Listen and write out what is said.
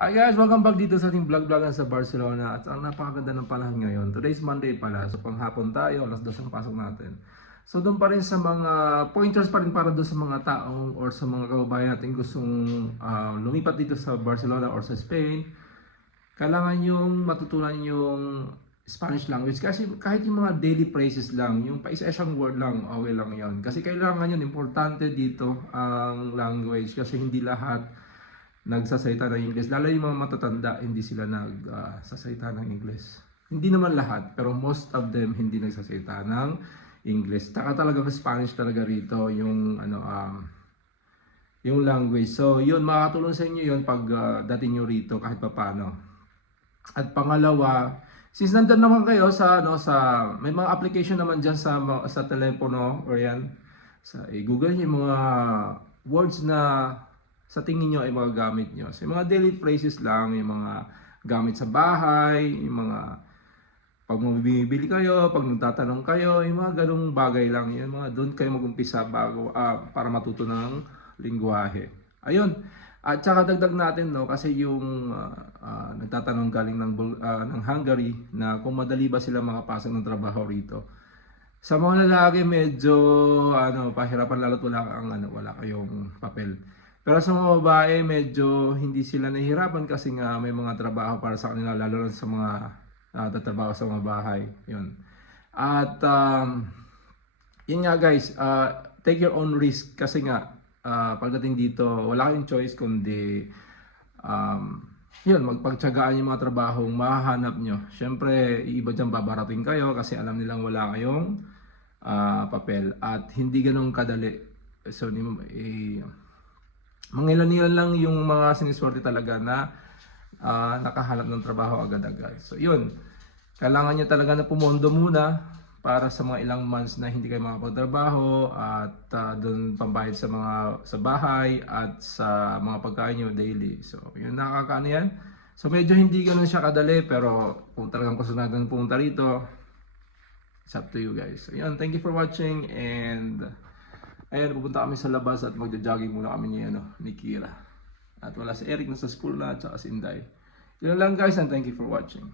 Hi guys, welcome back dito sa ating vlog-vlogan sa Barcelona at ang napakaganda ng panahon ngayon. Today's Monday pala, so panghapon tayo, alas dos ang pasok natin. So doon pa rin sa mga pointers pa rin para doon sa mga taong or sa mga kababayan natin gustong ah, lumipat dito sa Barcelona or sa Spain. Kailangan yung matutunan yung Spanish language kasi kahit yung mga daily phrases lang, yung paisa-isang word lang, okay lang yon. Kasi kailangan yun, importante dito ang language kasi hindi lahat nagsasalita ng English. Lalo yung mga matatanda, hindi sila nagsasalita ng English. Hindi naman lahat, pero most of them hindi nagsasalita ng English. Taka talaga Spanish talaga rito yung ano um, yung language. So, yun makakatulong sa inyo yun pag ah, dating nyo rito kahit papaano. At pangalawa, since nandun naman kayo sa ano sa may mga application naman diyan sa sa telepono or yan sa i-google niyo yung mga words na sa tingin niyo ay mga gamit niyo. So, mga daily phrases lang, yung mga gamit sa bahay, yung mga pag bumibili kayo, pag nagtatanong kayo, yung mga ganong bagay lang, yung mga doon kayo mag-umpisa bago ah, para matuto ng lingwahe. Ayun. At saka dagdag natin no kasi yung ah, ah, nagtatanong galing ng ah, ng Hungary na kung madali ba sila makapasok ng trabaho rito. Sa mga lalaki medyo ano pahirapan lalo't wala ang ano wala kayong papel. Pero sa mga babae medyo hindi sila nahihirapan kasi nga may mga trabaho para sa kanila lalo na sa mga uh, sa mga bahay. 'Yun. At um, yun nga guys, uh, take your own risk kasi nga ah, pagdating dito wala kayong choice kundi um, yun, magpagtsagaan yung mga trabaho mahahanap nyo. Siyempre, iba dyan babarating kayo kasi alam nilang wala kayong ah, papel at hindi ganun kadali. So, eh, mangilan-ilan lang yung mga siniswerte talaga na ah, nakahanap ng trabaho agad-agad. So, yun. Kailangan nyo talaga na pumondo muna para sa mga ilang months na hindi kayo makapagtrabaho at ah, doon pambayad sa mga sa bahay at sa mga pagkain nyo daily. So, yun nakakaano yan. So, medyo hindi ganun siya kadali pero kung talagang kusunadan pumunta rito, it's up to you guys. So, yun, thank you for watching and ayun, pupunta kami sa labas at magja-jogging muna kami ni, ano, ni Kira. At wala si Eric, nasa school na, at saka si Inday. Yun lang guys and thank you for watching.